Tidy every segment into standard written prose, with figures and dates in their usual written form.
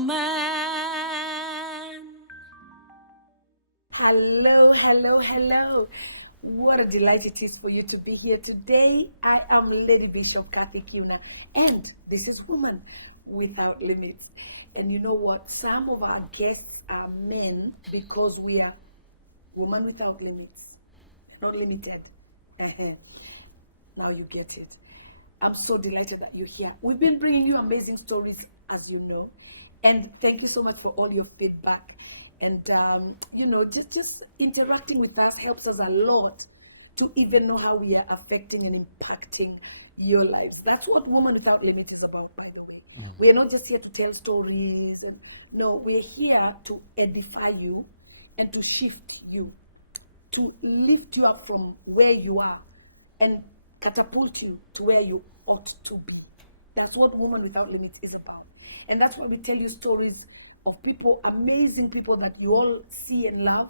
woman. Hello, hello, hello. What a delight it is for you to be here today. I am Lady Bishop Kathy Kiuna, and this is Woman Without Limits. And you know what? Some of our guests are men because we are woman without limits, not limited. Now you get it. I'm so delighted that you're here. We've been bringing you amazing stories, as you know, and thank you so much for all your feedback. And just interacting with us helps us a lot to even know how we are affecting and impacting your lives. That's what Woman Without Limits is about, by the way. We are not just here to tell stories. No, we're here to edify you and to shift you, to lift you up from where you are and catapult you to where you ought to be. That's what Woman Without Limits is about. And that's why we tell you stories of people, amazing people that you all see and love,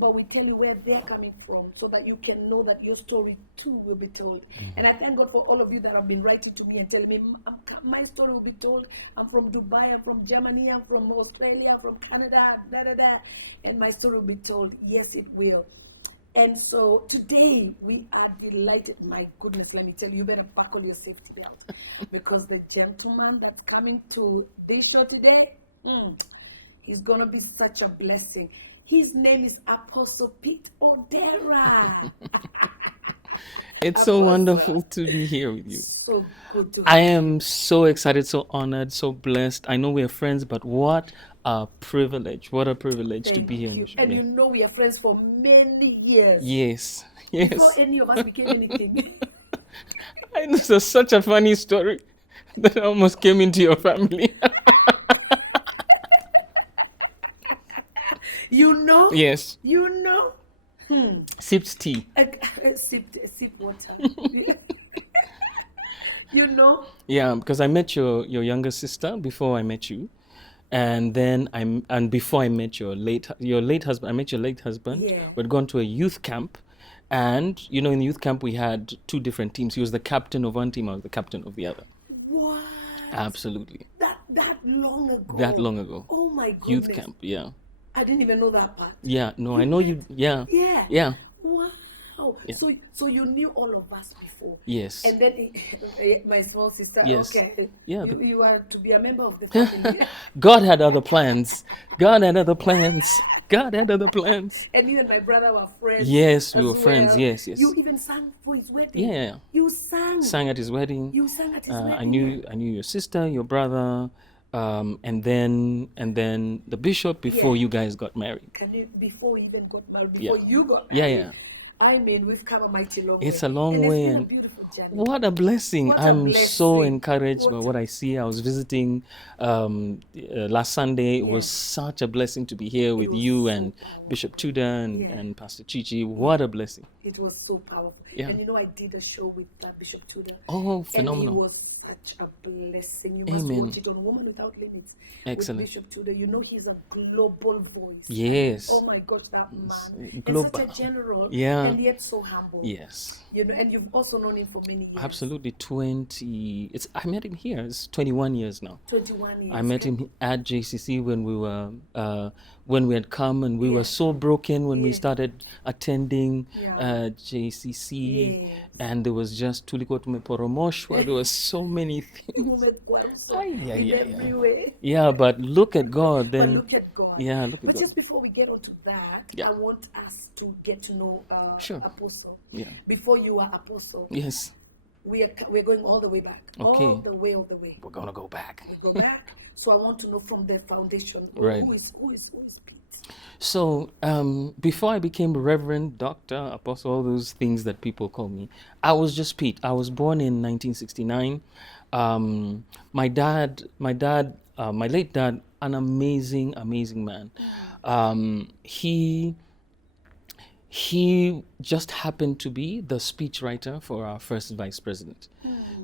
but we tell you where they're coming from so that you can know that your story too will be told. And I thank God for all of you that have been writing to me and telling me, my story will be told. I'm from Dubai, I'm from Germany, I'm from Australia, I'm from Canada, and my story will be told. Yes, it will. And so today we are delighted. My goodness, let me tell you, you better buckle your safety belt because the gentleman that's coming to this show today, he's going to be such a blessing. His name is Apostle Pete Odera. It's so wonderful to be here with you. So good to I have you. am so excited, so honored, so blessed. I know we're friends, but what a privilege. What a privilege to Thank be here. you. in the And show. you know we are friends for many years. Yes, Before yes. any of us became anything. And this is such a funny story that I almost came into your family. You know? Yes. You know? Sipped tea. Sip water. You know? Yeah, because I met your younger sister before I met you. And then before I met your late husband, I met your late husband. Yeah. We'd gone to a youth camp, and in the youth camp we had two different teams. He was the captain of one team, I was the captain of the other. What? Absolutely. That long ago. That long ago. Oh my goodness. Youth camp, yeah. I didn't even know that part. Yeah, no, I know you. Yeah. Yeah. Yeah. Wow. Yeah. So you knew all of us before. Yes. And then my small sister. Yes. Okay. Yeah, You are to be a member of the family. God had other plans. God had other plans. God had other plans. And you and my brother were friends. Yes, we as were friends. well. Yes, yes. You even sang for his wedding. Yeah. You sang. Sang at his wedding. You sang at his wedding. I knew your sister, your brother, and then the bishop before Yeah. you guys got married. Before we even got married, Yeah. before you got Yeah, married. yeah. I mean, we've come a mighty long It's way. a long and way, It's been a and beautiful journey. what a blessing. What a I'm so blessing. encouraged by what I see. I was visiting last Sunday. It was such a blessing to be here with was you so and powerful. Bishop Tudor Yeah. and Pastor Chichi. What a blessing. It was so powerful. Yeah. And I did a show with Bishop Tudor. Oh, And phenomenal. he was such a blessing. You must Amen. watch it on Woman Without Limits Excellent. with Bishop Tudor. He's a global voice. Yes. Oh my gosh, that man. And global. such a general. Yeah. And yet so humble. Yes. And you've also known him for many years. Absolutely. I met him here. It's 21 years now. 21 years. I met him at JCC when we had come, and we were so broken when we started attending JCC, Yes. and there was just tuliko tumeporomoshwa. There was so many things. In every way. Yeah, but look at God. But Then look at God. yeah, look at But God. just before we get onto that, Yeah. I want us to get to know Sure. Apostle. Yeah. Before you are Apostle, Yes, we're going all the way back. Okay. All the way. we're gonna go back. We go back. So I want to know from the foundation. Right. Who is Pete? So before I became Reverend, Doctor, Apostle, all those things that people call me, I was just Pete. I was born in 1969. My late dad, an amazing man. He just happened to be the speechwriter for our first vice president.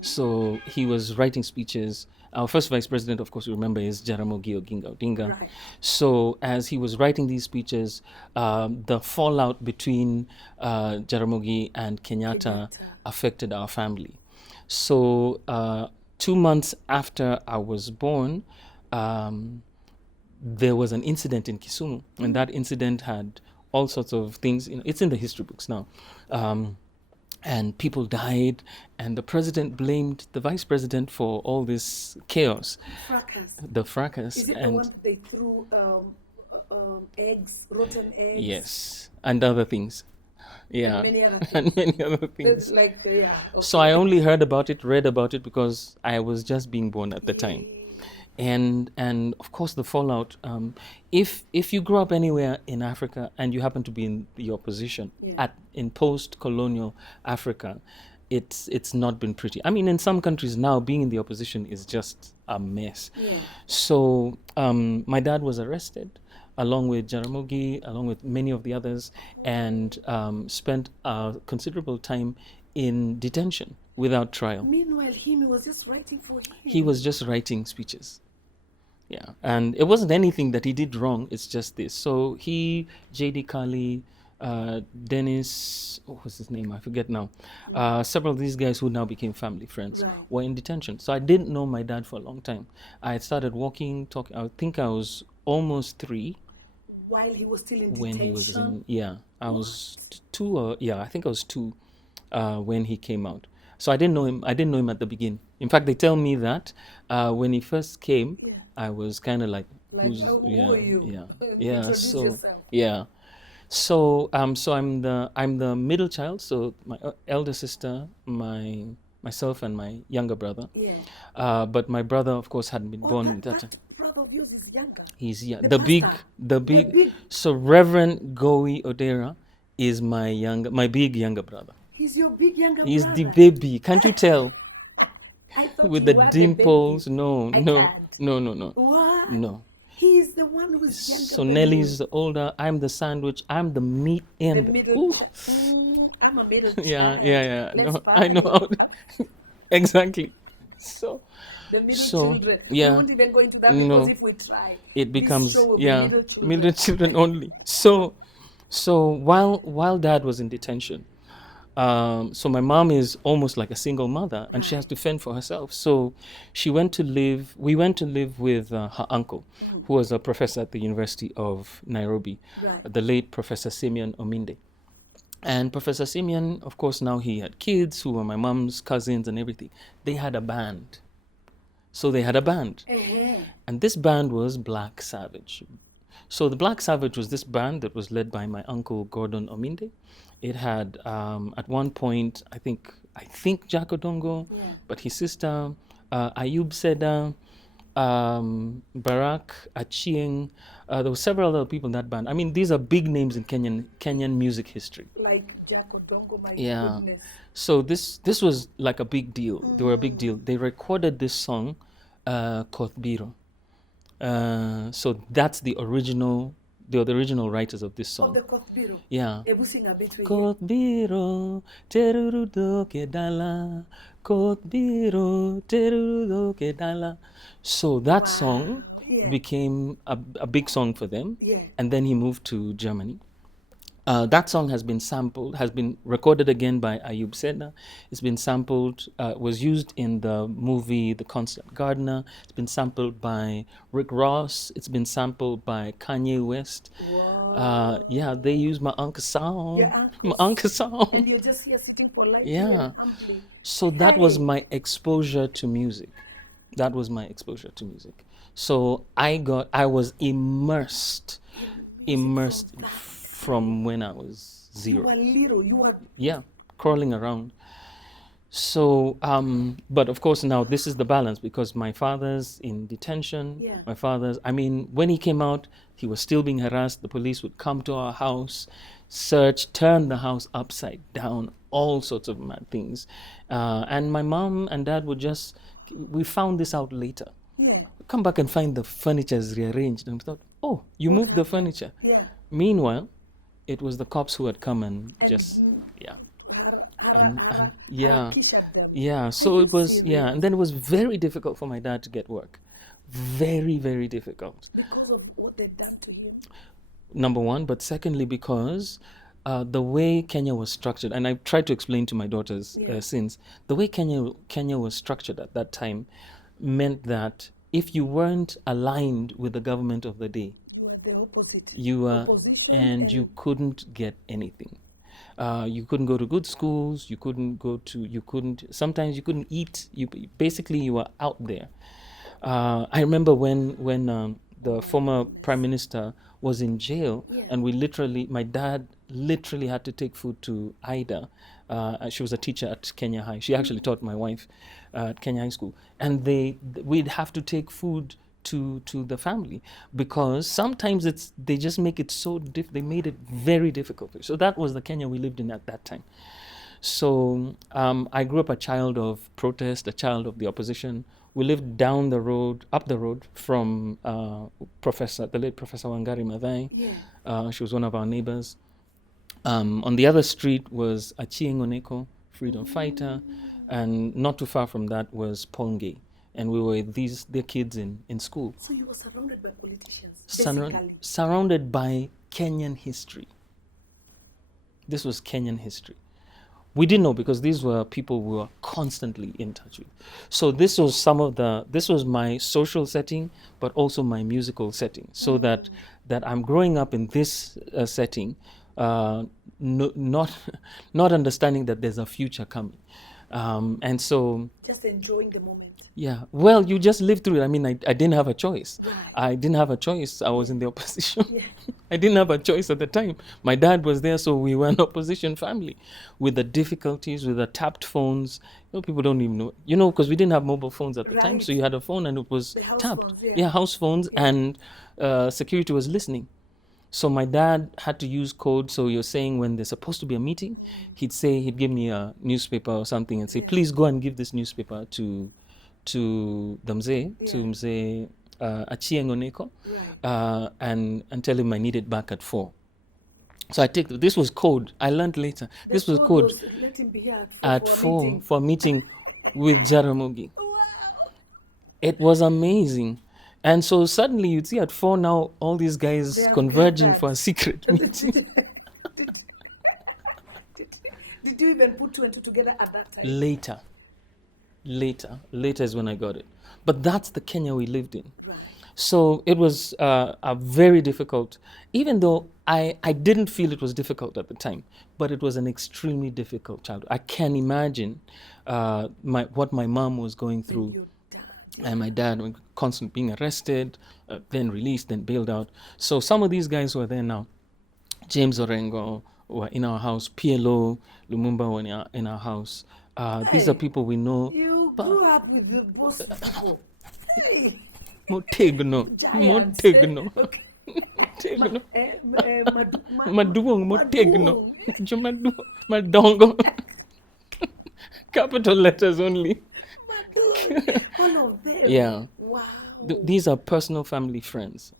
So he was writing speeches. Our first vice president, of course, you remember, is Jaramogi Oginga Odinga. Right. So as he was writing these speeches, the fallout between Jaramogi and Kenyatta affected our family. So 2 months after I was born, um, there was an incident in Kisumu, and that incident had all sorts of things. It's in the history books now. And people died, and the president blamed the vice president for all this chaos, Fracas. the fracas. Is it the And one that they threw eggs, rotten eggs? yes, and other things. Yeah, And many other things. and many other things. Like, yeah. So I only heard about it, read about it, because I was just being born at the time. And of course the fallout. If you grew up anywhere in Africa and you happen to be in the opposition in post-colonial Africa, it's not been pretty. I mean, in some countries now, being in the opposition is just a mess. Yeah. So my dad was arrested, along with Jaramogi, along with many of the others, and spent a considerable time in detention without trial. Meanwhile, he was just writing for him. He was just writing speeches. Yeah, and it wasn't anything that he did wrong. It's just this. So he, J.D. Kali, Dennis, what was his name? I forget now. Several of these guys who now became family friends were in detention. So I didn't know my dad for a long time. I had started walking, talking. I think I was almost 3. While he was still in when detention? He was in, I was 2, I think I was 2 when he came out. So I didn't know him. I didn't know him at the beginning. In fact, they tell me that when he first came, I was kind of like, who are you? Introduce yourself. Yeah. So I'm the middle child. So my elder sister, myself, and my younger brother. Yeah. But my brother, of course, hadn't been born at that time. That brother of yours is younger. He's The big. So Reverend Gowi Odera is my big younger brother. He's your big younger brother. He's the baby. Can't you tell? I thought With you the were dimples. baby. No. What? No. He's the one who's younger. So than Nelly's you. the older. I'm the sandwich. I'm the meat end. The middle. I'm a middle child. Yeah. Let's No, I know how exactly. So the middle So, children. yeah. We won't even go into that because No. if we try, it becomes this show will be middle children. middle children only. So while dad was in detention, so my mom is almost like a single mother, and she has to fend for herself. So we went to live with her uncle, who was a professor at the University of Nairobi, Right. the late Professor Simeon Ominde. And Professor Simeon, of course, now he had kids who were my mom's cousins and everything. They had a band. So they had a band. And this band was Black Savage. So the Black Savage was this band that was led by my uncle Gordon Ominde. It had, at one point, I think Jack Odongo, but his sister, Ayub Seda, Barak, Achieng. There were several other people in that band. I mean, these are big names in Kenyan music history. Like Jack Odongo, my Yeah. goodness. So this was like a big deal. They were a big deal. They recorded this song, Kothbiro. So that's the original writers of this Oh, song. the Kothbiro. Yeah. Ebu sing a bit with you. Kothbiro, terurudo kedala. Kothbiro, terurudo kedala. So that song Yeah. became a big song for them. Yeah. And then he moved to Germany. That song has been recorded again by Ayub Seda. It's been sampled, was used in the movie The Constant Gardener. It's been sampled by Rick Ross. It's been sampled by Kanye West. Wow. Yeah, they use my uncle song. Your uncle's- My uncle song. And you're just here sitting politely Yeah. and humbly. So that was Hey. my exposure to music. So I was immersed from when I was You 0. were little. You were. Yeah, crawling around. So, but of course now this is the balance, because my father's in detention. Yeah. When he came out, he was still being harassed. The police would come to our house, search, turn the house upside down, all sorts of mad things. And my mom and dad we found this out later. Yeah. Come back and find the furniture is rearranged. And we thought, oh, you moved the furniture. Yeah. Meanwhile, it was the cops who had come and just, yeah. Kisha them. Yeah, so it was, and then it was very difficult for my dad to get work. Very, very difficult. Because of what they've done to him. Number one, but secondly, because the way Kenya was structured, and I've tried to explain to my daughters since, the way Kenya was structured at that time meant that if you weren't aligned with the government of the day, The opposite. you were, Opposition and you couldn't get anything. You couldn't go to good schools. You couldn't. Sometimes you couldn't eat. Basically you were out there. I remember when the former prime minister was in jail, and my dad literally had to take food to Ida. She was a teacher at Kenya High. She actually taught my wife at Kenya High School, and we'd have to take food to the family, because sometimes they just make it so they made it very difficult. So that was the Kenya we lived in at that time. So I grew up a child of protest, a child of the opposition. We lived up the road from the late Professor Wangari Maathai. She was one of our neighbors. On the other street was Achieng Oneko, freedom fighter, and not too far from that was Ponge. And we were their kids in school. So you were surrounded by politicians, basically. Surrounded by Kenyan history. This was Kenyan history. We didn't know, because these were people we were constantly in touch with. So this was my social setting, but also my musical setting. So that I'm growing up in this setting, not understanding that there's a future coming. And so just enjoying the moment. Yeah, well, you just live through it. I mean, I didn't have a choice. I didn't have a choice. I was in the opposition. I didn't have a choice at the time. My dad was there, so we were an opposition family, with the difficulties, with the tapped phones. People don't even know, because we didn't have mobile phones at the time. So you had a phone and it was tapped. Phones, house phones, and security was listening. So my dad had to use code. So you're saying when there's supposed to be a meeting, he'd give me a newspaper or something and say, please go and give this newspaper to the mzee, to mzee Achieng Oneko, and tell him I need it back at 4. So this was code. I learned later. This was code. Let him be here at 4 for a meeting with Jaramogi. Wow. It was amazing. And so suddenly you'd see at 4 now all these guys converging for a secret meeting. Did you even put 2 and 2 together at that time? Later is when I got it. But that's the Kenya we lived in. So it was a very difficult, even though I didn't feel it was difficult at the time, but it was an extremely difficult childhood. I can imagine what my mom was going through, and my dad constantly being arrested, then released, then bailed out. So some of these guys were there now. James Orengo were in our house. PLO, Lumumba were in our house. These are people we know. You grew up with the boss people. Motegno. Maduong Motegno. Madongo. Capital letters only. All of them. Yeah. Wow. These are personal family friends.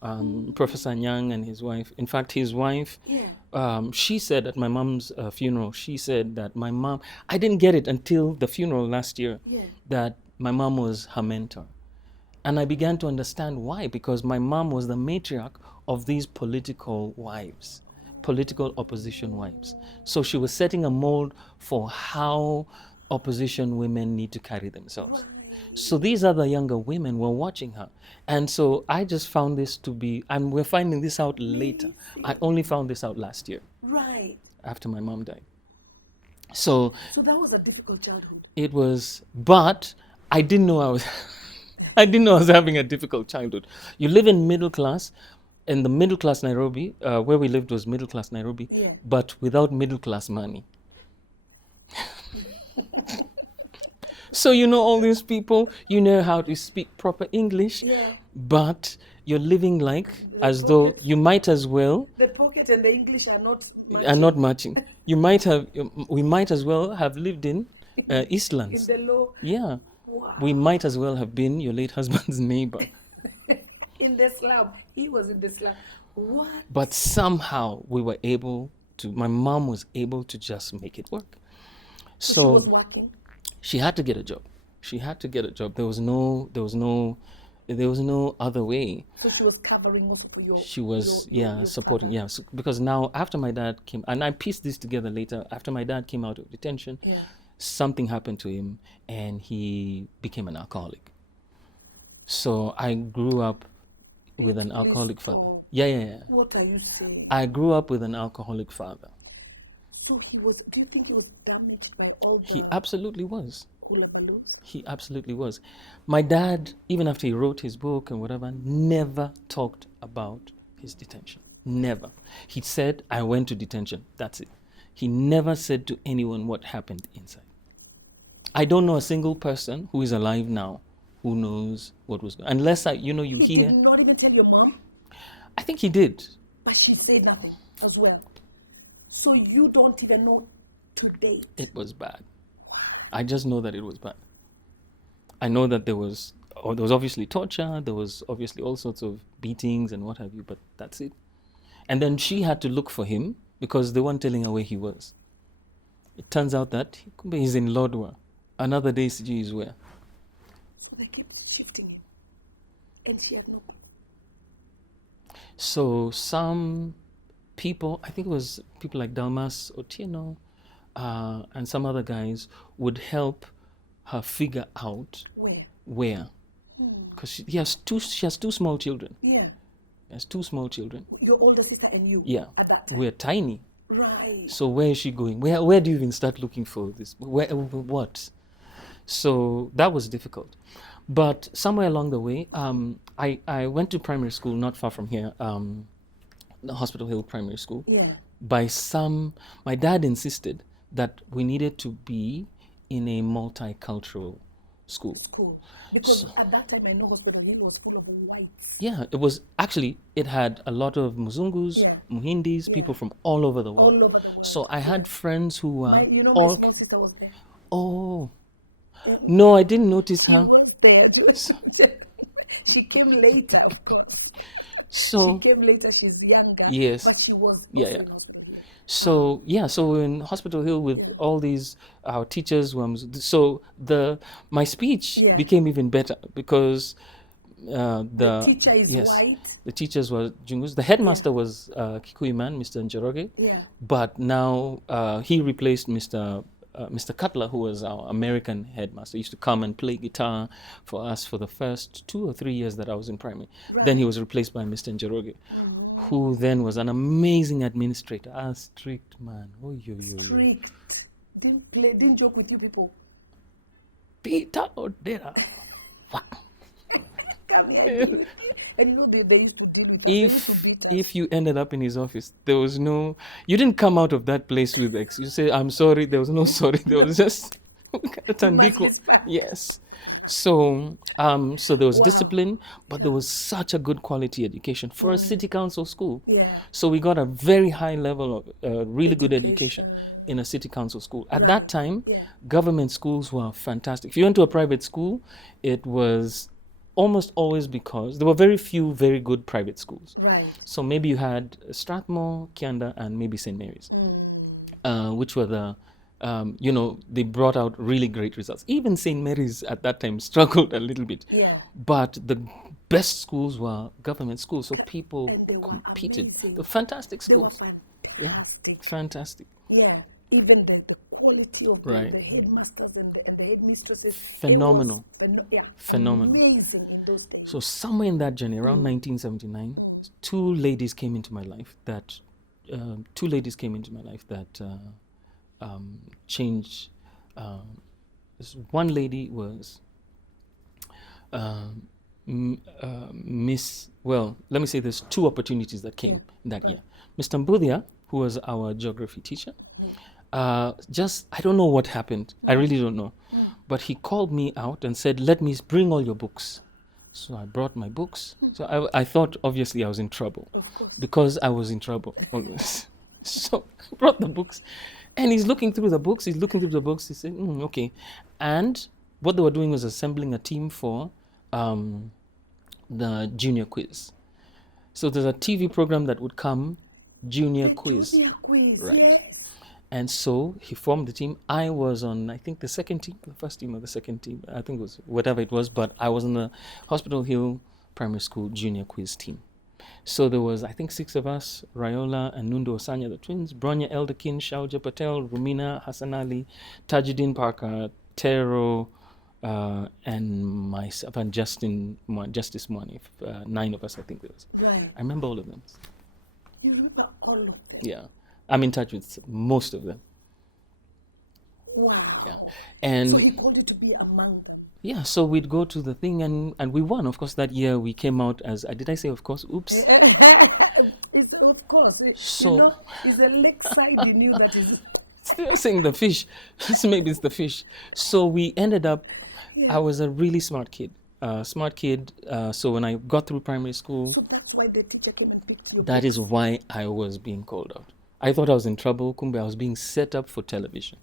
Professor Nyang and his wife. In fact, his wife, she said at my mom's funeral, she said that my mom, I didn't get it until the funeral last year, that my mom was her mentor. And I began to understand why, because my mom was the matriarch of these political wives, political opposition wives. So she was setting a mold for how opposition women need to carry themselves. So these other younger women were watching her. And so I just found this to be, and we're finding this out later. I only found this out last year. Right. After my mom died. So that was a difficult childhood. It was, but I didn't know I was I was having a difficult childhood. You live in middle class, in the middle class Nairobi, where we lived was middle class Nairobi, but without middle class money. So you know all these people, you know how to speak proper English, but you're living as though you might as well. The pocket and the English are not matching. We might as well have lived in Eastlands. In the low. Yeah. Wow. We might as well have been your late husband's neighbor. In the slum. He was in the slum. What? But somehow we were able to, my mom was able to just make it work. So she was working? She had to get a job. There was no other way. So she was covering most of your... She was, supporting, so, because now after my dad came, and I pieced this together later, after my dad came out of detention, something happened to him and he became an alcoholic. So I grew up with an alcoholic Please, father. oh, Yeah. what are you saying? I grew up with an alcoholic father. So he was, do you think he was damaged by all He the absolutely was. hula balloons? He absolutely was. My dad, even after he wrote his book and whatever, never talked about his detention. Never. He said, I went to detention. That's it. He never said to anyone what happened inside. I don't know a single person who is alive now who knows what was going on. Unless you He hear. did not even tell your mom, I think he did. but she said nothing as well. So you don't even know to date. It was bad. I just know that it was bad. I know that there was obviously torture, there was obviously all sorts of beatings and what have you, but that's it. And then she had to look for him because they weren't telling her where he was. It turns out that he's in Lodwar. Another day, CG is where? So they kept shifting him. And she had no. So some people, I think it was people like Dalmas Otieno and some other guys, would help her figure out where. Because she has two small children. Yeah. She has two small children. Your older sister and you. Yeah. At that time. We're tiny. Right. So where is she going? Where do you even start looking for this? What? So that was difficult. But somewhere along the way, I went to primary school not far from here, the Hospital Hill Primary School. Yeah. My dad insisted that we needed to be in a multicultural school. Because at that time I know Hospital Hill was full of whites. Yeah, it had a lot of Muzungus, Muhindis, people from all over the world. All over the world. So I had friends who were My all. small sister was there. Oh, no, I didn't notice her. She was there. She came later, of course. So she came later. She's younger. Yes. But she was. Yeah. In Hospital Hill. So we're in Hospital Hill with all these our teachers. So my speech became even better because the teacher is white. The teachers were Jungus. The headmaster was Kikuyu man, Mr. Njoroge. Yeah. But now he replaced Mr. Cutler, who was our American headmaster. He used to come and play guitar for us for the first 2 or 3 years that I was in primary. Right. Then he was replaced by Mr. Njoroge, who then was an amazing administrator. A strict man. Strict. Didn't joke with you people. Peter Odera. Come here. And they used to deal with us. If you ended up in his office, there was no. You didn't come out of that place with you say, "I'm sorry." There was no sorry. There was just tandiko. Yes. So there was discipline, but there was such a good quality education for a city council school. Yeah. So we got a very high level of really good education in a city council school. At that time, government schools were fantastic. If you went to a private school, it was almost always because there were very few very good private schools. Right. So maybe you had Strathmore, Kianda, and maybe St. Mary's, which were the, they brought out really great results. Even St. Mary's at that time struggled a little bit. Yeah. But the best schools were government schools, so people competed. They were fantastic schools. They were fantastic. Yeah, fantastic. Yeah, even the quality of the headmasters and the headmistresses. Phenomenal. Phenomenal. Amazing in those days. So somewhere in that journey, around 1979, two ladies came into my life that changed. One lady was Miss. Well, let me say there's two opportunities that came that year. Mr. Mbudia, who was our geography teacher, I don't know what happened. I really don't know. But he called me out and said, "Let me bring all your books." So I brought my books. So I thought obviously I was in trouble because I was in trouble always. So I brought the books and he's looking through the books. He said, "Okay." And what they were doing was assembling a team for the junior quiz. So there's a TV program that would come, Junior Quiz. Right. Yes. And so he formed the team. I was on, I think, the second team, the first team or the second team. I think it was whatever it was, but I was on the Hospital Hill Primary School Junior Quiz team. So there was, I think, 6 of us, Rayola and Nundo Osanya, the twins, Bronya Elderkin, Shauja Patel, Rumina Hassan Ali, Tajuddin Parker, Tero, and myself and Justice Money. 9 of us, I think there was. Right. I remember all of them. You remember all of them? Yeah, I'm in touch with most of them. Wow. Yeah, So and he called you to be among them. yeah, so we'd go to the thing and we won. Of course, that year we came out as, did I say of course? Oops. Of course. So- you know, it's a lakeside, you knew that is. Still saying the fish. Maybe it's the fish. So we ended up, I was a really smart kid. So when I got through primary school, So that's why the teacher came and picked you. that is why I was being called out. I thought I was in trouble. Kumbe, I was being set up for television.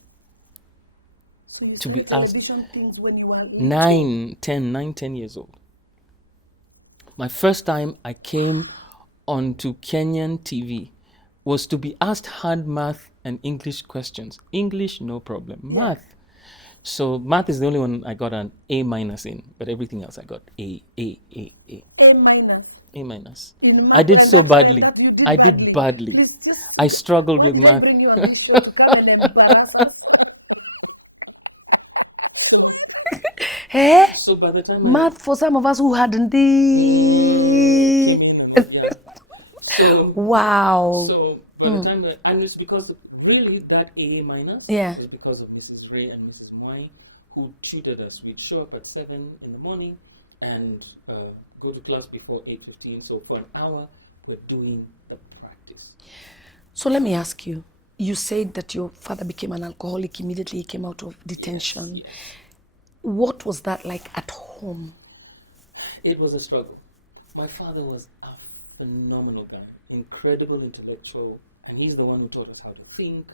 So you to saw be asked- television things when you were 9, 10 years old. My first time I came onto Kenyan TV was to be asked hard math and English questions. English, no problem. Math. So math is the only one I got an A minus in, but everything else I got A. A minor. A minus. In I did math, so and that's why badly. that you I did badly. Please just I struggled why with did I math. bring you on this show to come and embarrass us? Eh? So by the time Math for some of us who hadn't I the. came in, yeah. So Wow. So by the time and it's because really that AA minus Yeah. was because of Mrs. Ray and Mrs. Mwai who tutored us. We'd show up at 7 in the morning and go to class before 8:15. So for an hour we're doing the practice. So let me ask you. You said that your father became an alcoholic immediately he came out of detention. Yes. What was that like at home? It was a struggle. My father was a phenomenal guy, incredible intellectual, and he's the one who taught us how to think,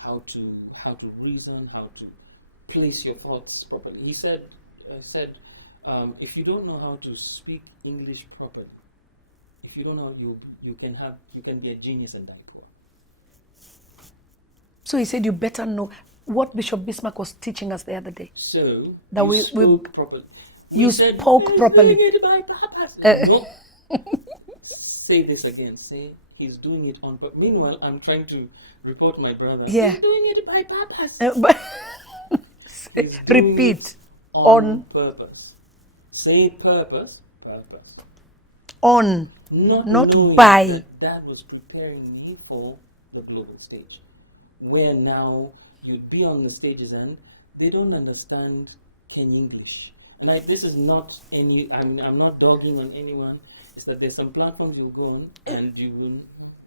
how to reason, how to place your thoughts properly. He said, if you don't know how to speak English properly, if you don't know, you can be a genius in that. So he said you better know what Bishop Bismarck was teaching us the other day. So That you we spoke properly. you He said, spoke "He's properly." doing it by purpose." No. Say this again. Say he's doing it on purpose. Meanwhile, I'm trying to report my brother. Yeah. He's doing it by purpose. But He's doing repeat it on purpose. Say purpose. Purpose. on. Not Not knowing by. that Dad was preparing me for the global stage, where now you'd be on the stages and they don't understand Kenyan English. And this is not I'm not dogging on anyone. It's that there's some platforms you'll go on and you will.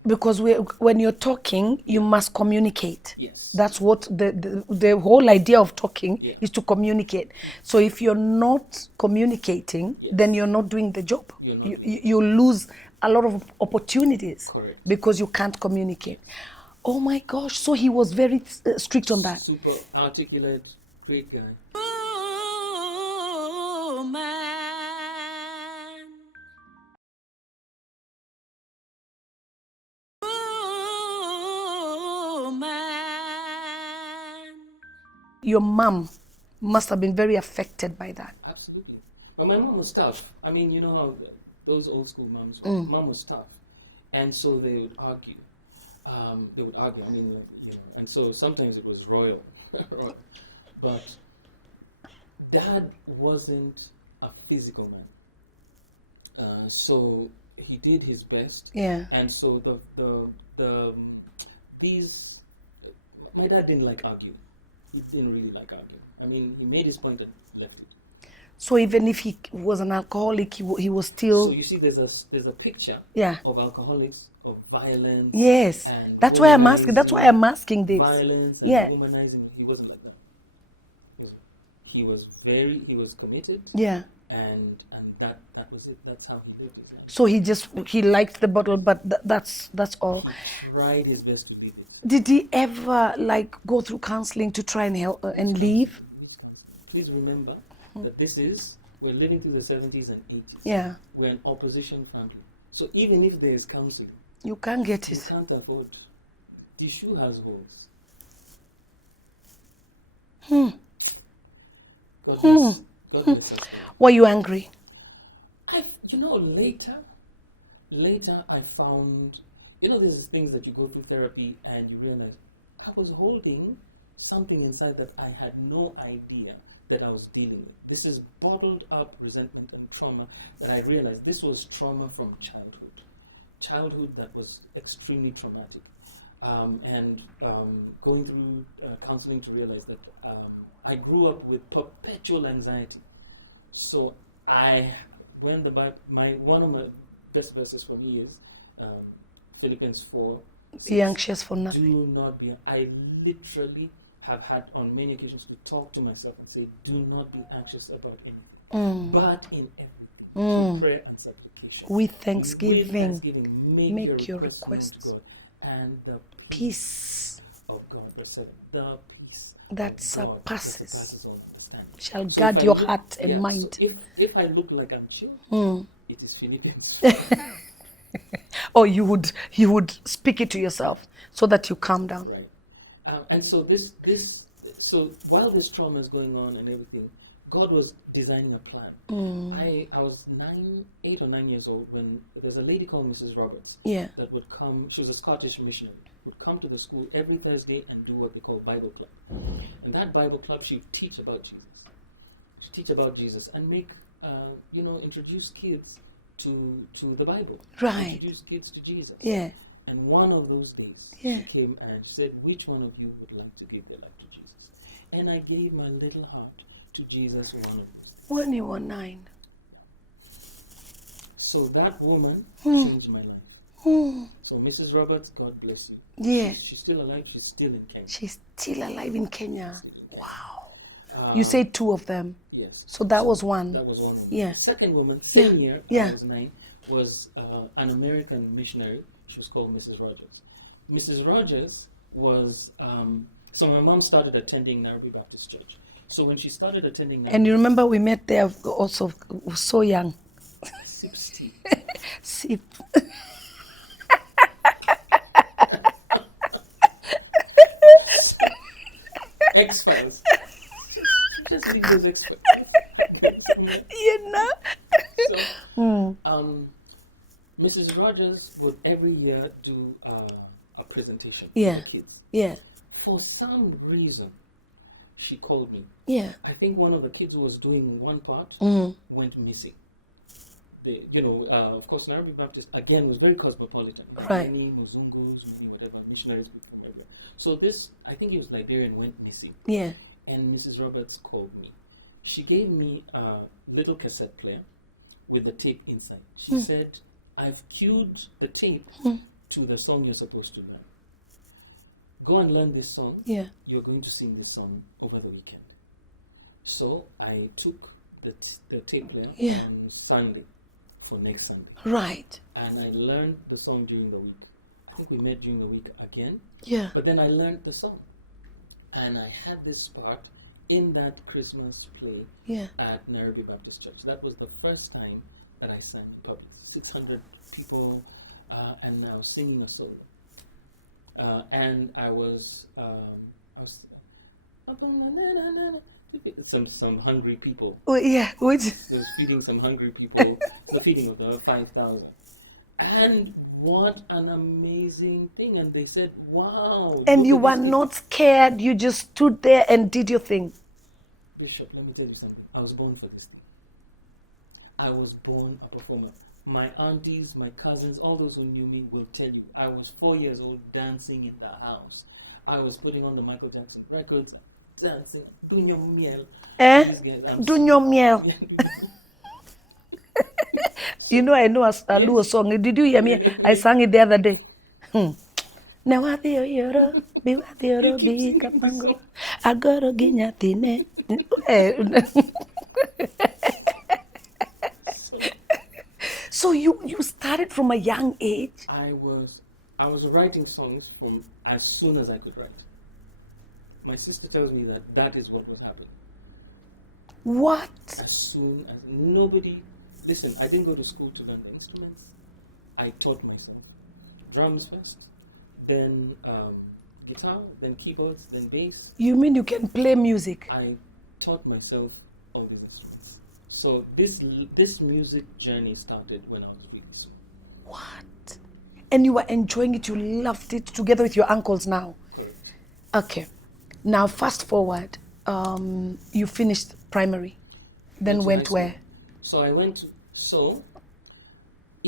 Because when you're talking, you must communicate. Yes. That's what the whole idea of talking is to communicate. So if you're not communicating, then you're not doing the job. You're not You lose a lot of opportunities. Correct. Because you can't communicate. Oh my gosh! So he was very strict on that. Super articulate, great guy. Oh man. Oh man. Your mom must have been very affected by that. Absolutely. But my mom was tough. I mean, you know how those old school moms, mom was tough. And so they would argue. I mean, and so sometimes it was royal. But Dad wasn't a physical man. So he did his best. Yeah. And so my dad didn't like argue. He didn't really like argue. I mean, he made his point and left it. So even if he was an alcoholic, he was still. So you see, there's a picture Yeah. of alcoholics, of violence. Yes. And That's why I'm asking. That's why I'm asking this. Violence and Yeah. womanizing. He wasn't like that. He was committed. Yeah. And that was it. That's how he lived it. So he liked the bottle, but that's all. He tried his best to leave it. Did he ever go through counseling to try and help and leave? Please remember that we're living through the 70s and 80s. Yeah. We're an opposition family. So even if there is counseling, You can't get you it. can't afford. The shoe has holes. God bless us. Were you angry? Later I found, there's things that you go through therapy and you realize I was holding something inside that I had no idea that I was dealing with. This is bottled up resentment and trauma that I realized this was trauma from childhood. Childhood that was extremely traumatic. Going through counseling to realize that I grew up with perpetual anxiety. So one of my best verses for me is Philippians 4. Be anxious for nothing. Do not be. I literally have had on many occasions to talk to myself and say, do not be anxious about anything, but in everything, through prayer and supplication. With thanksgiving, make your request to God, and the peace of God, the peace that of God surpasses all understanding. shall So guard if I your look- heart and yeah, mind. So if I look like I'm chill, it is Philippians. Or you would speak it to yourself so that you calm down. Right. And so so while this trauma is going on and everything, God was designing a plan. I was 8 or 9 years old when there's a lady called Mrs. Roberts Yeah. that would come. She was a Scottish missionary. Would come to the school every Thursday and do what they call Bible Club. In that Bible Club, she would teach about Jesus. She'd teach about Jesus and make, introduce kids to the Bible. Right. Introduce kids to Jesus. Yeah. And one of those days, Yeah. she came and she said, which one of you would like to give their life to Jesus? And I gave my little heart to Jesus one of them. When you were 9. So that woman changed my life. So Mrs. Roberts, God bless you. Yeah. She's still alive. She's still in Kenya. She's still alive in Kenya. Still in Kenya. Wow. You say 2 of them. Yes. So that was one. That was one. Yeah. Second woman, same Yeah. year, Yeah. I was 9, was an American missionary. She was called Mrs. Rogers. Mrs. Rogers was, so my mom started attending Nairobi Baptist Church. So when she started attending And you remember we met there also, so young. 60, Sip. X-Files. Just leave those X-Files. You know? So, Mrs. Rogers would every year do a presentation Yeah. for kids. Yeah. For some reason, she called me. Yeah. I think one of the kids who was doing one part went missing. Of course, Nairobi Baptist, again, was very cosmopolitan. Right. Many Muzungus, many whatever, missionaries from everywhere. So this, I think he was Liberian, went missing. Yeah. And Mrs. Roberts called me. She gave me a little cassette player with the tape inside. She said, I've cued the tape to the song you're supposed to learn. Go and learn this song. Yeah. You're going to sing this song over the weekend. So I took the tape player on Sunday for next Sunday. Right. And I learned the song during the week. I think we met during the week again. Yeah. But then I learned the song. And I had this part in that Christmas play at Nairobi Baptist Church. That was the first time that I sang in public. 600 people and now singing a solo. And I was some hungry people. Oh, yeah. Which? I was feeding some hungry people, the feeding of the 5,000. And what an amazing thing. And they said, wow. And look you at were these people." not scared. You just stood there and did your thing. Bishop, let me tell you something. I was born for this. I was born a performer. My aunties, my cousins, all those who knew me will tell you, I was 4 years old dancing in the house. I was putting on the Michael Jackson records, dancing, doing your miel. These guys, I'm Dunyo miel. You know, I know a Luo song. Did you hear me? I sang it the other day. Nawati oyoro, biwati oyoro, bi kapango. Agoro ginyatine. So you started from a young age. I was writing songs from as soon as I could write. My sister tells me that is what was happening. What? As soon as nobody, listen, I didn't go to school to learn the instruments. I taught myself. Drums first, then guitar, then keyboards, then bass. You mean you can play music? I taught myself all these instruments. So this music journey started when I was really small. What? And you were enjoying it, you loved it together with your uncles now? Correct. Okay. Now fast forward, you finished primary. Then to went high where? school. So I went to,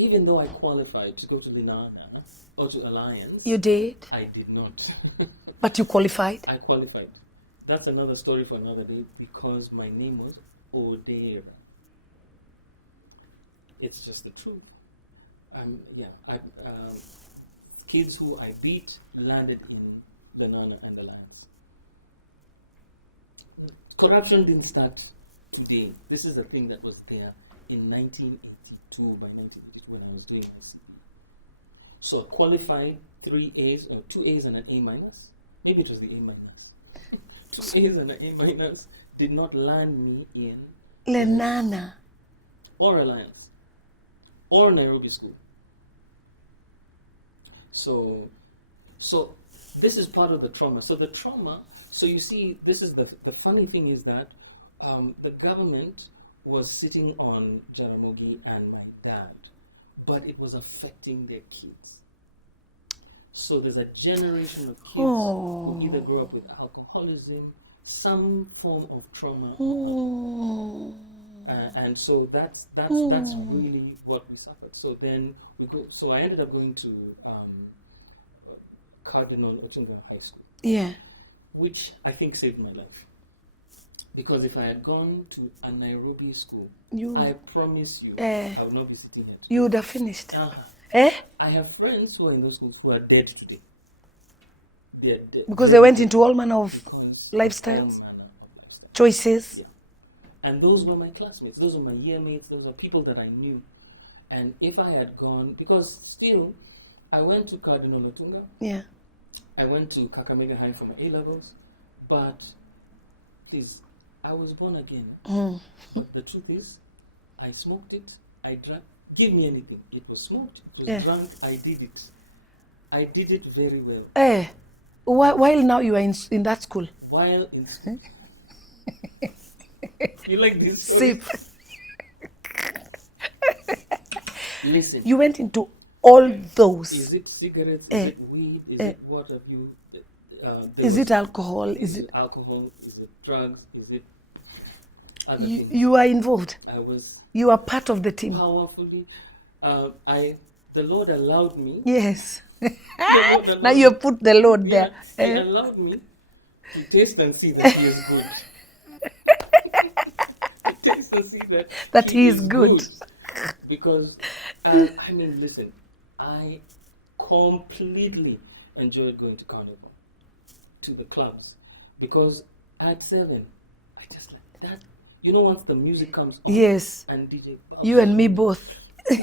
even though I qualified to go to Linana or to Alliance, You did, I did not. but you qualified. I qualified. That's another story for another day because my name was Odera. It's just the truth. Kids who I beat landed in the Nana and the Lions. Corruption didn't start today. This is a thing that was there in 1982, by 1982 when I was doing my CP. So I qualified 3 A's or 2 A's and an A minus. Maybe it was the A minus. 2 A's and an A minus did not land me in Lenana. or Alliance or Nairobi School. So this is part of the trauma. So the trauma, so you see, this is the funny thing is that the government was sitting on Jaramogi and my dad, but it was affecting their kids. So there's a generation of kids who either grow up with alcoholism, some form of trauma, and so that's really what we suffered. So then So I ended up going to Cardinal Otunga High School. Yeah. Which I think saved my life. Because if I had gone to a Nairobi school, I promise you, I would not be sitting here. You would have finished. I have friends who are in those schools who are dead today. They're dead. Because they went into all manner of lifestyles, choices. Yeah. And those were my classmates. Those were my year mates. Those are people that I knew. And if I had gone, because still, I went to Cardinal Otunga. Yeah. I went to Kakamega High for my A-levels. But, please, I was born again. But the truth is, I smoked it. I drank. Give me anything. It was smoked. It was drunk. I did it. I did it very well. While now you are in that school. While in school. You like this? Sip. Listen. You went into all those. Is it cigarettes? Is it weed? Is it what have you? Is it alcohol? Is it alcohol? Is it drugs? Is it other things? You are involved. I was. You are part of the team. Powerfully. The Lord allowed me. Yes. Now you put the Lord there. He allowed me to taste and see that He is good. Taste and see that He is good. Because, listen, I completely enjoyed going to carnival, to the clubs, because at 7, I just like that. You know, once the music comes on, yes, and DJ you and me both. So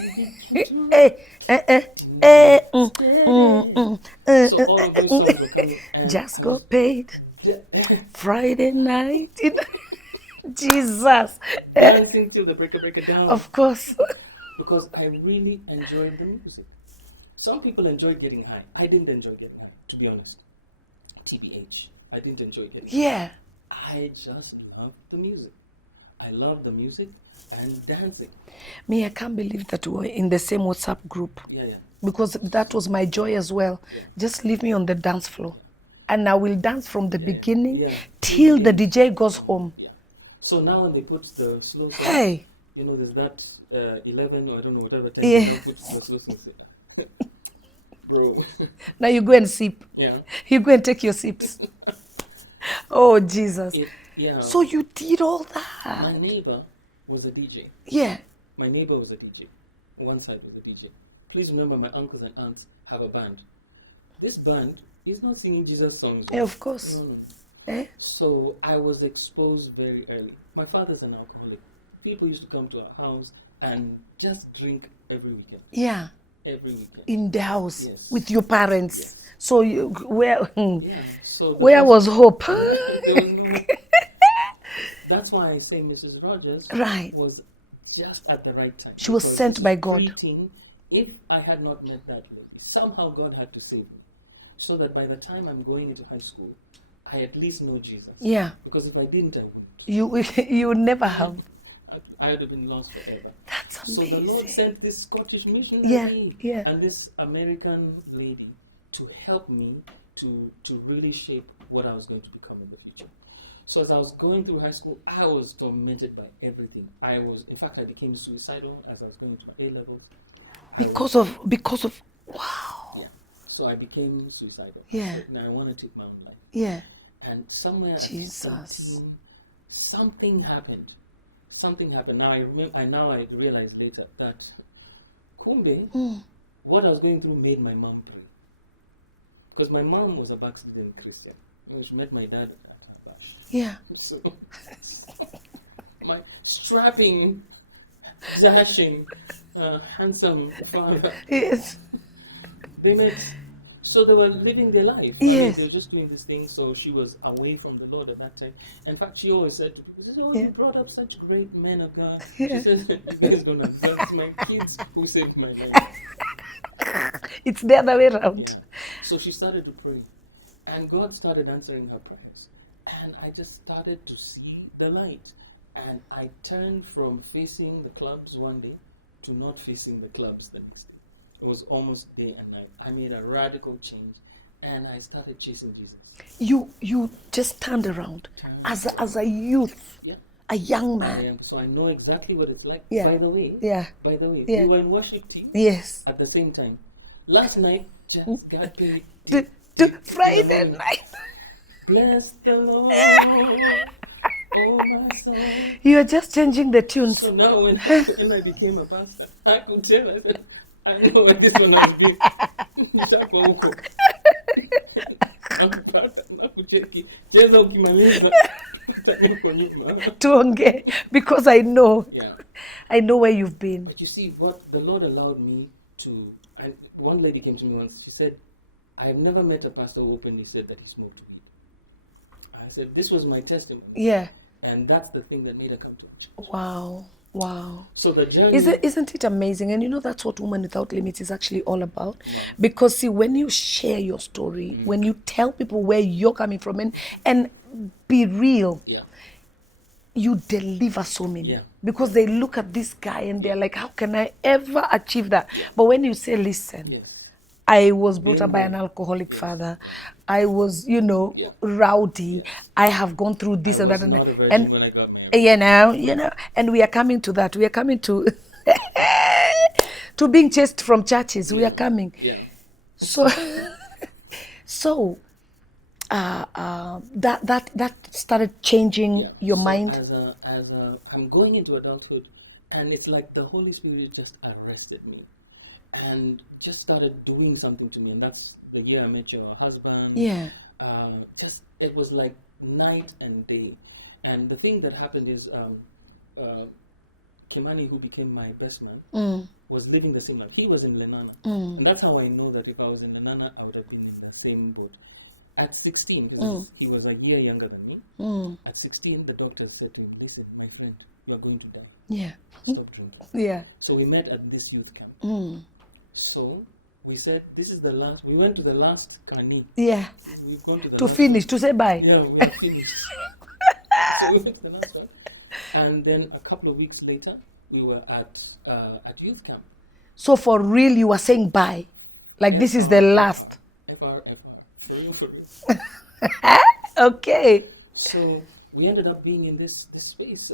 all of those songs are coming. Just got paid. Friday night. Jesus. Dancing till the break it down. Of course. Because I really enjoyed the music. Some people enjoy getting high. I didn't enjoy getting high, to be honest. TBH. I didn't enjoy getting high. I just loved the music. I love the music and dancing. Me, I can't believe that we were in the same WhatsApp group. Yeah. Because that was my joy as well. Yeah. Just leave me on the dance floor. And I will dance from the beginning till the DJ goes home. Yeah. So now when they put the slow song, you know, there's that 11 or I don't know, whatever time they put the slow song. Bro. Now you go and sip. Yeah. You go and take your sips. Oh, Jesus. Yeah. So you did all that. My neighbor was a DJ. Yeah. My neighbor was a DJ. One side was a DJ. Please remember my uncles and aunts have a band. This band is not singing Jesus songs. Yeah, of course. No. So I was exposed very early. My father's an alcoholic. People used to come to our house and just drink every weekend. Yeah. Every weekend. In the house. Yes. With your parents. Yes. So where So where was hope? There was no. That's why I say Mrs. Rogers was just at the right time. She was sent by God. If I had not met that lady, somehow God had to save me. So that by the time I'm going into high school, I at least know Jesus. Yeah. Because if I didn't, I wouldn't. You would never have. I would have been lost forever. That's amazing. So the Lord sent this Scottish missionary yeah. and this American lady to help me to really shape what I was going to become in the future. So as I was going through high school, I was tormented by everything. In fact, I became suicidal as I was going through A levels. Because of wow. Yeah. So I became suicidal. Yeah. So now I want to take my own life. Yeah. And somewhere Jesus. at 17, something happened. Something happened. Now I realized later that kumbe, what I was going through made my mom pray. Because my mom was a backslidden Christian. She met my dad. Yeah. So my strapping, dashing, handsome father. Yes. They met. So they were living their life. Yes. They were just doing this thing. So she was away from the Lord at that time. In fact, she always said to people, "Oh, Yeah. you brought up such great men of God." Yeah. She says, "It's gonna that's my kids who saved my life." It's the other way around. Yeah. So she started to pray, and God started answering her prayers, and I just started to see the light, and I turned from facing the clubs one day to not facing the clubs the next day. It was almost day and night. I made a radical change, and I started chasing Jesus. You just turned around as a youth, Yeah. a young I man. am. So I know exactly what it's like. Yeah. By the way, Yeah. Yeah. we were in worship team Yes. at the same time. Last night, just got paid. Friday night. Bless the Lord, oh my soul. You are just changing the tunes. So now when I became a pastor, I could tell. I said, I know what this one is doing. Nitakuwa huko. Nampata, nakucheki. Cheza ukimaliza. Nitakuwa nyuma. Tuonge, because I know. Yeah. I know where you've been. But you see, what the Lord allowed me to, and one lady came to me once, she said, I've never met a pastor who openly said that he smoked weed. I said, this was my testimony. Yeah. And that's the thing that made her come to church. Wow. Wow. So the journey... Isn't it amazing? And you know, that's what Women Without Limits is actually all about. Because see, when you share your story, when you tell people where you're coming from and be real, Yeah. you deliver so many. Yeah. Because they look at this guy and they're like, how can I ever achieve that? But when you say, listen, Yes. I was brought up by an alcoholic father. I was, rowdy. I have gone through this I and was that. not a virgin And when I got married. And we are coming to that. We are coming to to being chased from churches. We are coming. Yeah. So, so that started changing your So mind. I'm going into adulthood, and it's like the Holy Spirit just arrested me and just started doing something to me. And that's the year I met your husband. Yeah. It was like night and day. And the thing that happened is Kimani, who became my best man, was living the same life. He was in Lenana. And that's how I know that if I was in Lenana, I would have been in the same boat. At 16, because he was a year younger than me, at 16, the doctor said to him, listen, my friend, you are going to die. Yeah. Stop drinking. Yeah. So we met at this youth camp. So we said, this is the last, we went to the last Kani. Yeah. We've gone to the To last finish, to say bye. Yeah, we're finished. So we went to the last one. And then a couple of weeks later, we were at youth camp. So for real, you were saying bye. Like this is the last. FR. For real. Okay. So we ended up being in this space.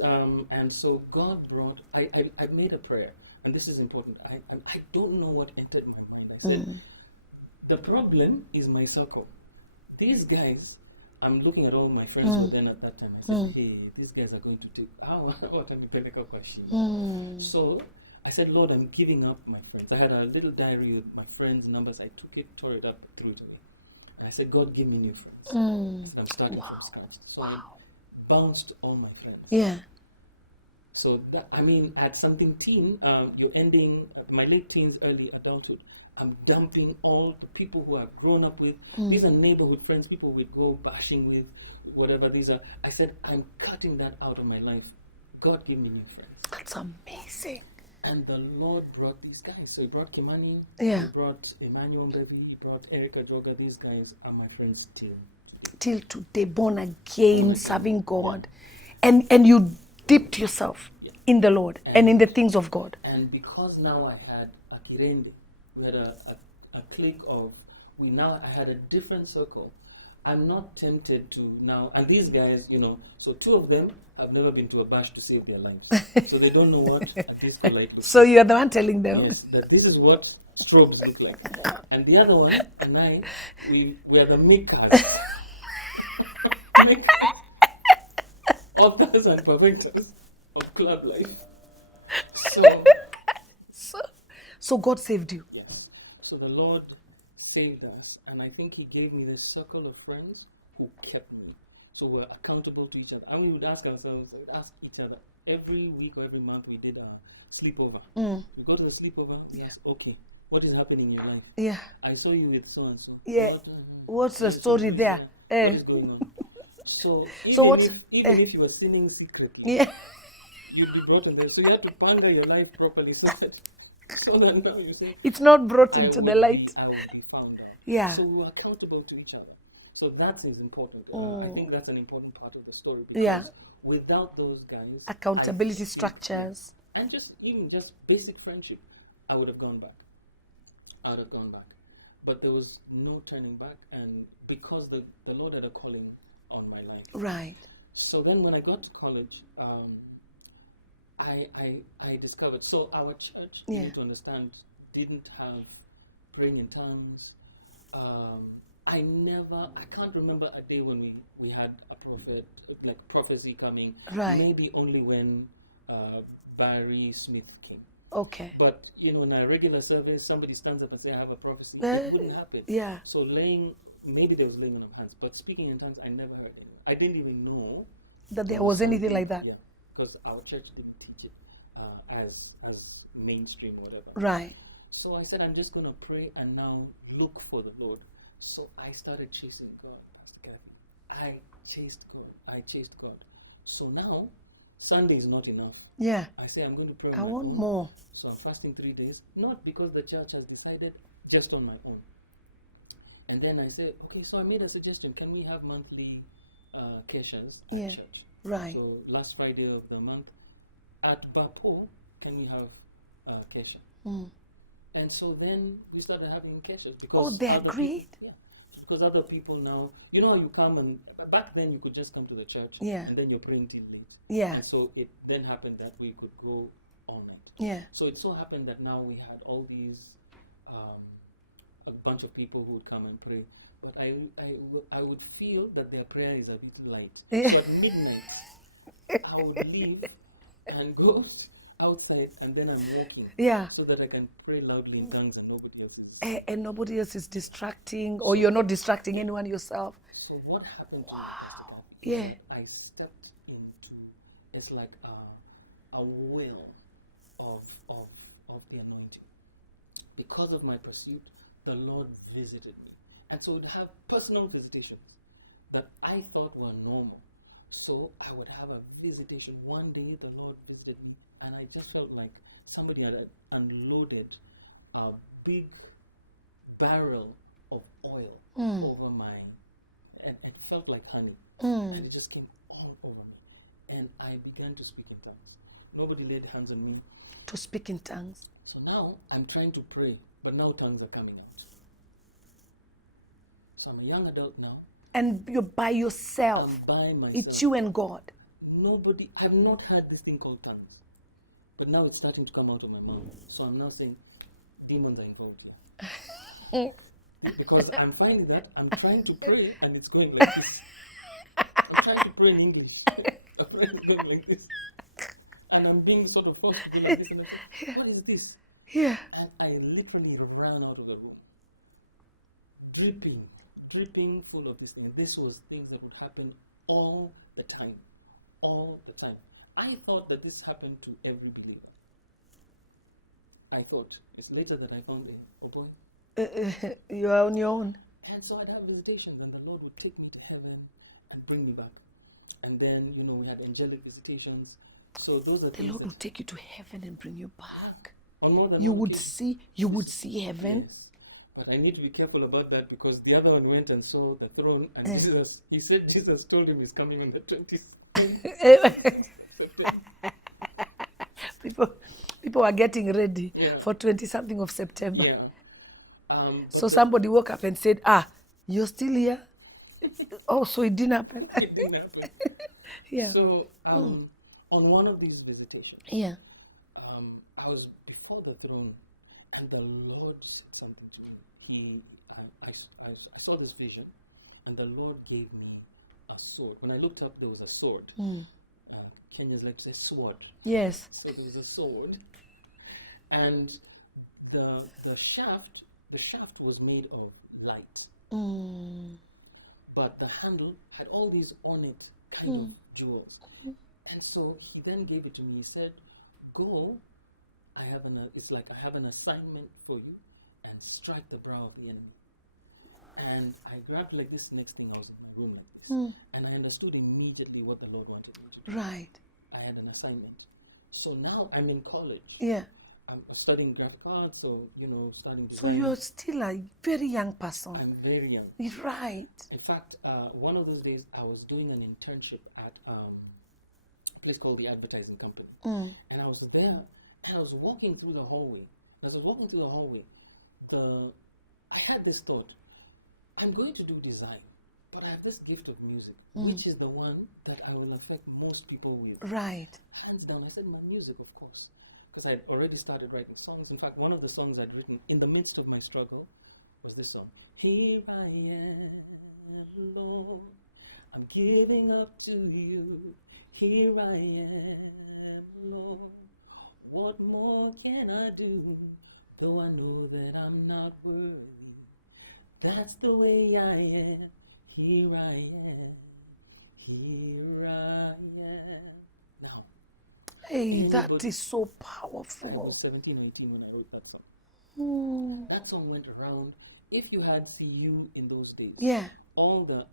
And so God brought, I made a prayer. And this is important. I don't know what entered my mind. I said, the problem is my circle. These guys, I'm looking at all my friends who were then at that time. I said, hey, these guys are going to take, So I said, Lord, I'm giving up my friends. I had a little diary with my friends' numbers. I took it, tore it up, threw it away. And I said, God, give me new friends. So I'm starting from scratch. So I bounced all my friends. Yeah. So, at something teen, you're ending my late teens, early adulthood. I'm dumping all the people who I've grown up with. These are neighborhood friends, people we'd go bashing with, whatever these are. I said, I'm cutting that out of my life. God, give me new friends. That's amazing. And the Lord brought these guys. So he brought Kimani, Yeah. he brought Emmanuel Mbedi, he brought Erica Droga. These guys are my friends Till today, born again, serving God. And you dipped yourself in the Lord and in the things of God. And because now I had a Kirende, we had a clique of, I had a different circle. I'm not tempted to now. And these guys, so two of them have never been to a bash to save their lives, so they don't know what a disco light looks So you're the one telling them. Yes, that this is what strobes look like. And the other one and I, we are the makers. Authors and perfecters of club life. So God saved you. Yes. So the Lord saved us, and I think He gave me this circle of friends who kept me. So we're accountable to each other. And we would ask ourselves, ask each other every week or every month. We did a sleepover. We go to the sleepover. Yes. Okay. What is happening in your life? Yeah. I saw you with so and so. Yeah. What's the story there? What is going on? So even if you were sinning secretly, Yeah. you'd be brought in there. So you have to ponder your life properly so that now you say, It's not brought into the light. I will be found out. Yeah. So we are accountable to each other. So that is important. I think that's an important part of the story. Because Yeah. without those guys, Accountability structures. and even just basic friendship, I would have gone back. But there was no turning back, and because the Lord had a calling on my life. Right. So then when I got to college, I discovered, so our church, you need to understand, didn't have praying in tongues. I can't remember a day when we had a prophet, like prophecy coming. Right. Maybe only when Barry Smith came. Okay. But, in a regular service, somebody stands up and says, I have a prophecy. It wouldn't happen. Yeah. So maybe there was laying on of hands, but speaking in tongues, I never heard it. I didn't even know That there was anything like that. Yeah, because our church didn't teach it as mainstream, whatever. Right. So I said, I'm just going to pray and now look for the Lord. So I started chasing God. I chased God. So now, Sunday is not enough. Yeah. I say, I'm going to pray. I want more. So I'm fasting 3 days, not because the church has decided, just on my own. And then I said, okay, so I made a suggestion. Can we have monthly keshes at church? Right. So last Friday of the month at Bapo, can we have kesha? And so then we started having keshes. Oh, they agreed? Because other people now, you come and back then you could just come to the church and then you're praying till late. Yeah. And so it then happened that we could go all night. Yeah. So it so happened that now we had all these, a bunch of people who would come and pray. But I would feel that their prayer is a little light. Yeah. So at midnight, I would leave and go outside, and then I'm walking. Yeah. So that I can pray loudly in tongues and nobody else is. And nobody else is distracting, or you're not distracting anyone yourself. So what happened to me? Yeah. I stepped into, it's like a well of the anointing. Because of my pursuit, the Lord visited me. And so it would have personal visitations that I thought were normal. So I would have a visitation. One day the Lord visited me, and I just felt like somebody had unloaded a big barrel of oil over mine. And it felt like honey. And it just came all over me. And I began to speak in tongues. Nobody laid hands on me. To speak in tongues. So now I'm trying to pray, but now tongues are coming out. So I'm a young adult now. And you're by yourself. I'm by myself. It's you and God. I've not had this thing called tongues. But now it's starting to come out of my mouth. So I'm now saying, demons are involved here. Because I'm finding that I'm trying to pray and it's going like this. I'm trying to pray in English. I'm going like this. And I'm being sort of forced to do like this. And I say, what is this? Yeah. And I literally ran out of the room. Dripping full of this thing. This was things that would happen all the time. I thought that this happened to every believer. I thought. It's later that I found it. Oh boy. You are on your own. And so I'd have visitations, and the Lord would take me to heaven and bring me back. And then, we had angelic visitations. So those are The Lord will take you to heaven and bring you back. You would see heaven. Yes. But I need to be careful about that, because the other one went and saw the throne, and he said Jesus told him he's coming on the 20th. People are getting ready for 20-something of September. Yeah. So somebody woke up and said, you're still here? Oh, so it didn't happen. It didn't happen. Yeah. So on one of these visitations, Yeah. I was before the throne, and the Lord said something to me. I saw this vision, and the Lord gave me a sword. When I looked up, there was a sword. Kenyans like to say sword. Yes. So there was a sword, and the shaft was made of light, but the handle had all these on it kind of jewels. And so he then gave it to me. He said, "Go. It's like I have an assignment for you, and strike the brow of the enemy." And I grabbed like this. Next thing I was in the room like this, and I understood immediately what the Lord wanted me to do. Right. I had an assignment. So now I'm in college. Yeah. I'm studying graphic arts, so starting. So you're still a very young person. I'm very young. Right. In fact, one of those days I was doing an internship at a place called the Advertising Company, and I was there, and I was walking through the hallway. I had this thought: I'm going to do design, but I have this gift of music, which is the one that I will affect most people with. Right. Hands down, I said my music, of course, because I'd already started writing songs. In fact, one of the songs I'd written in the midst of my struggle was this song: "Here I am, Lord, I'm giving up to you. Here I am, Lord, what more can I do? Though I know that I'm not worthy, that's the way I am. Here I am, here I am." Now, Hey, that is so powerful. I was 17, 18 when I wrote that song. That song went around. If you had CU in those days, Yeah.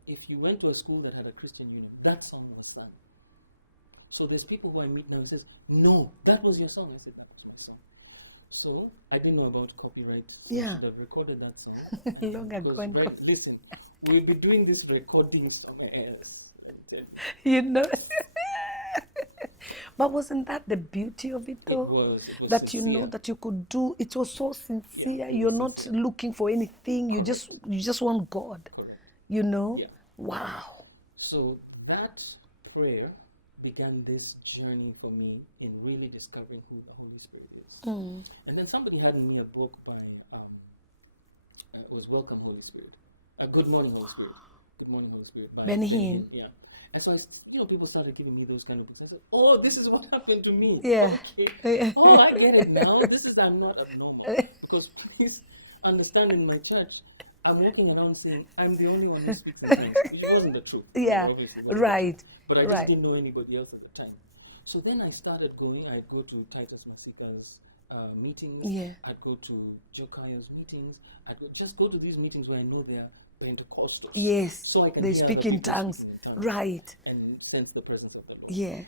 if you went to a school that had a Christian union, that song was sung. So there's people who I meet now who says, "No, that was your song." I said, "That was my song." So I didn't know about copyright. Yeah. They've recorded that song. Long ago. Listen, we'll be doing this recording somewhere else. You know. But wasn't that the beauty of it, though? It was that sincere. you know that you could do. It was so sincere. You're not looking for anything. You just want God. Correct. You know. Yeah. Wow. So that prayer began this journey for me in really discovering who the Holy Spirit is. And then somebody had me a book by it was Welcome Holy Spirit, Good Morning Holy Spirit, Good Morning Holy Spirit by Ben Hinn. Yeah. And so people started giving me those kind of books. I said, "Oh, this is what happened to me." Yeah. Okay. Oh, I get it now. I'm not abnormal, because please understand, in my church, I'm walking around saying I'm the only one who speaks in tongues, which wasn't the truth. Yeah. Obviously, that's Right. but I just Right. didn't know anybody else at the time. So then I started going. I'd go to Titus Masika's meetings. Yeah. I'd go to Jokaya's meetings. Just go to these meetings where I know they are Pentecostal. Yes. So I can They hear speak other in people tongues. speaking in tongues. Right. And sense the presence of the Lord. Yeah.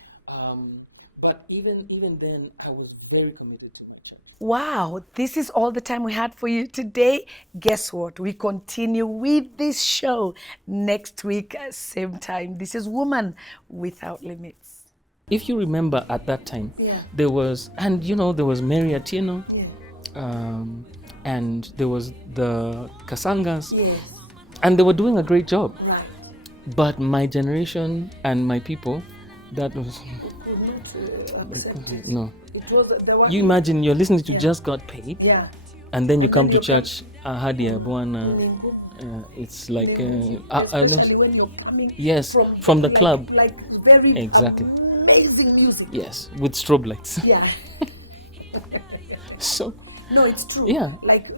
But even then, I was very committed to my church. Wow, this is all the time we had for you today. Guess what? We continue with this show next week, same time. This is Woman Without Limits. If you remember at that time, Yeah. there was Mary Atieno, and there was the Kasangas, Yes. and they were doing a great job. Right. But my generation and my people, that was no. It was the one. You imagine you're listening to Just Got Paid, Yeah. and then you And come then to you church, Ahadia Bwana. It's like Especially when you're coming yes, from the club. like very Exactly. amazing music. Yes, with strobe lights. Yeah. So No, it's true. Yeah. Like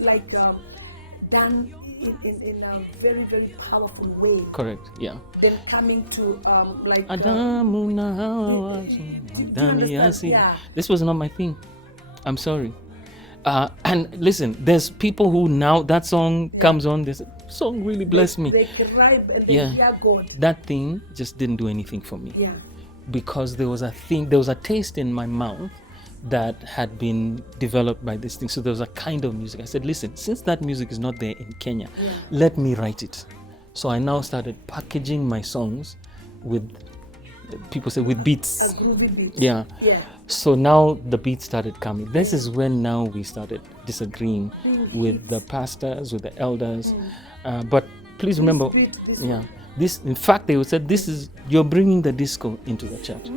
done in a very, very powerful way. correct, yeah. Then coming to like Adamu na Hawa, do you Adami understand? Yasi. Yeah. This was not my thing. I'm sorry. And listen, there's people who now that song comes on. This song really blessed me. They cry and they Yeah. hear God. That thing just didn't do anything for me. Yeah. Because there was a taste in my mouth that had been developed by this thing. So there was a kind of music. I said, listen, since that music is not there in Kenya, let me write it. So I now started packaging my songs with, people say, with beats. A groovy beat. Yeah. Yeah. So now the beats started coming. This is when now we started disagreeing with the pastors, with the elders. But please remember, beat, this yeah. This, in fact, they would say, "This is, you're bringing the disco into the church."